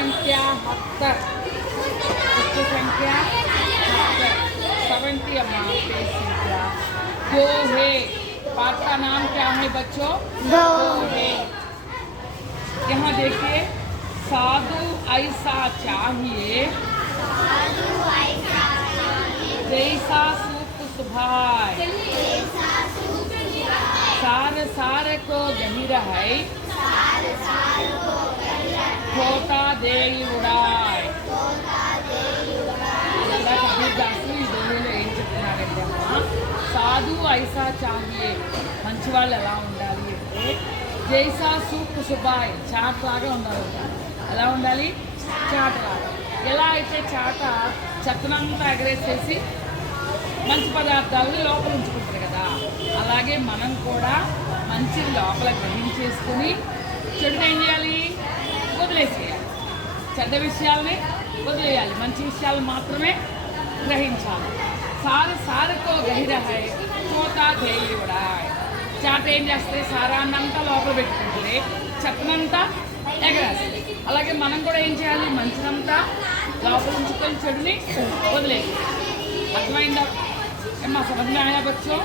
संख्या 70 संख्या 70 अम्मा पेज संख्या 2 है। पाठ का नाम क्या है बच्चों? 2 है। यहाँ देखिए, साधु ऐसा चाहिए जैसा सूप सुभाय, सार सार को गहिर है छोटा दे उड़ाय। కబీర్దాసు ఈ దోహేలో ఏం చెప్తున్నారంటే అమ్మా, సాధు ఐసా చాహియే, మంచి వాళ్ళు ఎలా ఉండాలి అంటే జైసా సూప్ సుబాయ్, చాట్ లాగా ఉండాలి. ఎలా ఉండాలి? చాట్ లాగా. ఎలా అయితే చాట చెత్తనంతా ఎగరేసేసి మంచి పదార్థాలను లోపల ఉంచుకుంటారు కదా, అలాగే మనం కూడా మంచి లోపల గ్రహించేసుకుని చెడుని ఏం చేయాలి? వదిలేసేయాలి. చెడ్డ విషయాలని వదిలేయాలి, మంచి విషయాలు మాత్రమే గ్రహించాలి. సారు సారుకో గహిర హై చోతా ధేయి కూడా. చాట ఏం చేస్తే సారాన్నంతా లోపల పెట్టుకుంటే చెత్తనంతా ఎగరేస్తుంది. అలాగే మనం కూడా ఏం చేయాలి? మంచినంతా లోపల ఉంచుకొని చెడుని వదిలేసి. అర్థమైందా ఏమా? समझ में आया बच्चों?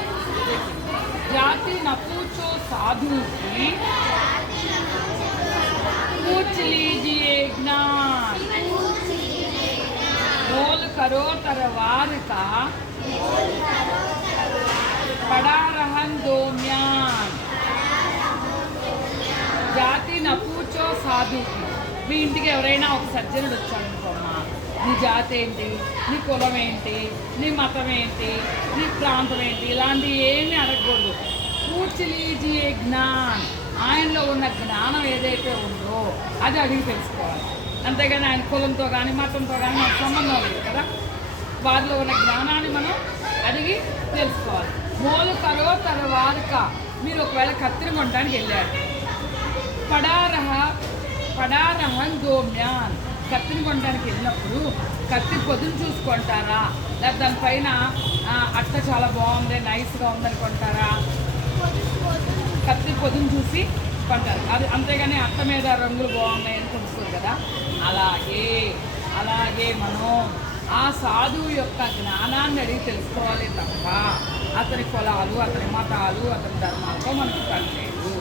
जाति न पूछो साधु की, पूछ लीजिए ज्ञान, बोल करो तरवार का, पड़ा रहन दो म्यान। జాతి నపూచో సాధుకి. మీ ఇంటికి ఎవరైనా ఒక సజ్జనుడు వచ్చాడనుకోమ్మా, నీ జాతి ఏంటి, నీ కులం ఏంటి, నీ మతం ఏంటి, నీ ప్రాంతం ఏంటి, ఇలాంటివి ఏమీ అడగకూడదు. పూచిలీజియే జ్ఞాన్, ఆయనలో ఉన్న జ్ఞానం ఏదైతే ఉందో అది అడిగి తెలుసుకోవాలి. అంతేగాని ఆయన కులంతో కానీ మతంతో కానీ మనకు సంబంధం లేదు కదా. వారిలో ఉన్న జ్ఞానాన్ని మనం అడిగి తెలుసుకోవాలి. మోలు కరో తర్వారక, మీరు ఒకవేళ కత్తిని కొనడానికి వెళ్ళారు, పడారహన్ దోమ్యాన్, కత్తిని కొనడానికి వెళ్ళినప్పుడు కత్తి పొదును చూసుకుంటారా, లేదా దానిపైన అట్ట చాలా బాగుంది నైస్గా ఉందని కొంటారా? కత్తి పొదును చూసి కొంటారు. అది అంతేగాని అట్ట మీద రంగులు బాగున్నాయని కొనుక్కోరు కదా. అలాగే మనం ఆ సాధువు యొక్క జ్ఞానాన్ని అడిగి తెలుసుకోవాలి తప్ప అతని కులాలు, అతని మతాలు, అతని ధర్మాలతో మనకు పనిలేదు.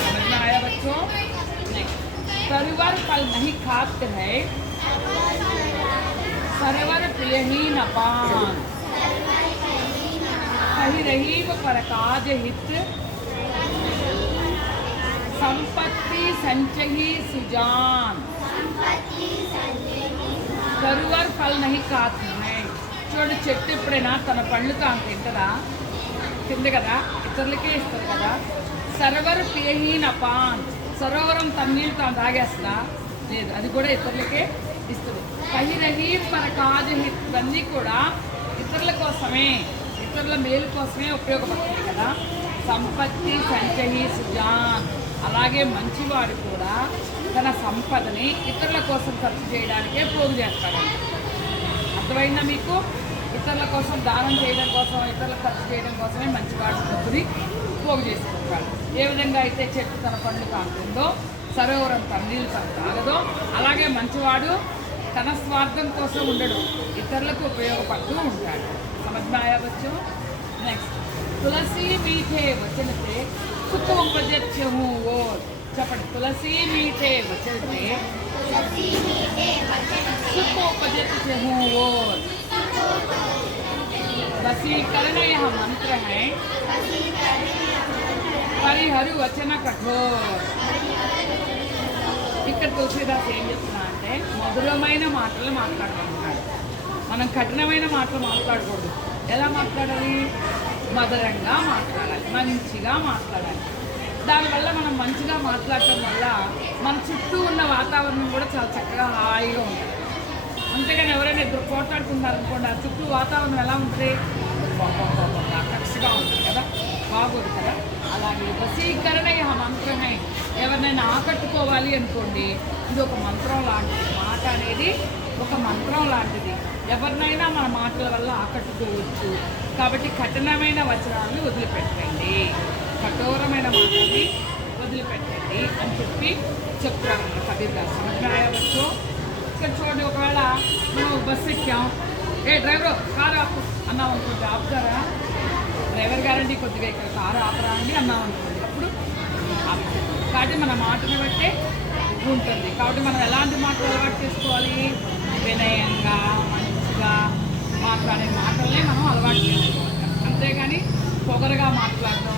समझ में आया बच्चों? सरोवर फल नहीं खाते हैं, सरोवर प्रिय ही न पान, कही रही वो परकाज हित, संपत्ति संचयी सुजान। सरोवर फल नहीं खाते हैं, చూడు చెట్టు ఎప్పుడైనా తన పళ్ళు తాను తింది కదా, ఇతరులకే ఇస్తారు కదా. సరోవర్ పియహీన పాన్, సరోవరం తన్నీళ్ళు తాను తాగేస్తా లేదు, అది కూడా ఇతరులకే ఇస్తుంది. కహిరహి పరకాజహి, ఇవన్నీ కూడా ఇతరుల కోసమే, ఇతరుల మేలు కోసమే ఉపయోగపడుతుంది కదా. సంపత్తి సంచహి సుజాన్, అలాగే మంచివాడు కూడా తన సంపదని ఇతరుల కోసం ఖర్చు చేయడానికే పోగు చేస్తాడండి. అర్థమైందా మీకు? ఇతరుల కోసం దానం చేయడం కోసం, ఇతరులకు ఖర్చు చేయడం కోసమే మంచివాడు డబ్బుని పోగు చేసుకుంటాడు. ఏ విధంగా అయితే చెట్టు తన పండ్లు తాగుతుందో, సరోవరం తన నీళ్ళు తాగదో, అలాగే మంచివాడు తన స్వార్థం కోసం ఉండడు, ఇతరులకు ఉపయోగపడుతూ ఉంటాడు. समझ में आया बच्चों? नेक्स्ट, तुलसी मीठे वचन से सुख उपजत हूँ वो, చెప్పండి. తులసి మీఠే వచन से सुख उपजत हूँ वो, वसीकरण यह मंत्र है, పరిహరు వచన కఠోర్. ఇక్కడ తులసిదాస్ ఏం చెప్తున్నా అంటే, మధురమైన మాటలు మాట్లాడుకుంటున్నాడు. మనం కఠినమైన మాటలు మాట్లాడకూడదు. ఎలా మాట్లాడాలి? మధురంగా మాట్లాడాలి, మంచిగా మాట్లాడాలి. దానివల్ల మనం మంచిగా మాట్లాడటం వల్ల మన చుట్టూ ఉన్న వాతావరణం కూడా చాలా చక్కగా హాయిగా ఉంటుంది. అంతేగాని ఎవరైనా ఇద్దరు పోట్లాడుకుంటారనుకోండి, ఆ చుట్టూ వాతావరణం ఎలా ఉంటుంది? కక్షగా ఉంటుంది కదా, బాగోదు కదా. అలాగే వశీకరణ మంత్రమే, ఎవరినైనా ఆకట్టుకోవాలి అనుకోండి, ఇది ఒక మంత్రం లాంటిది. మాట అనేది ఒక మంత్రం లాంటిది. ఎవరినైనా మన మాటల వల్ల ఆకట్టుకోవచ్చు. కాబట్టి కఠినమైన వచనాలను వదిలిపెట్టండి, కఠోరమైన మాటల్ని వదిలిపెట్టండి అని చెప్పి చెప్తారు కబీర్ దాస్. సో ఇక్కడ చూడండి, ఒకవేళ మనం బస్సు ఎక్కాం, ఏ డ్రైవరు కారు ఆపు అన్నాం అనుకోండి, ఆపుతారా? డ్రైవర్ గారండి కొద్దిగా ఇక్కడ కారు ఆపరా అండి అన్నాం అనుకోండి, అప్పుడు ఆపుతారు. కాబట్టి మన మాటని బట్టే ఉంటుంది. కాబట్టి మనం ఎలాంటి మాటలు అలవాటు చేసుకోవాలి? వినయంగా, మంచిగా మాట్లాడే మాటలనే మనం అలవాటు చేసుకోవాలి. అంతేగాని పొగరగా మాట్లాడటం,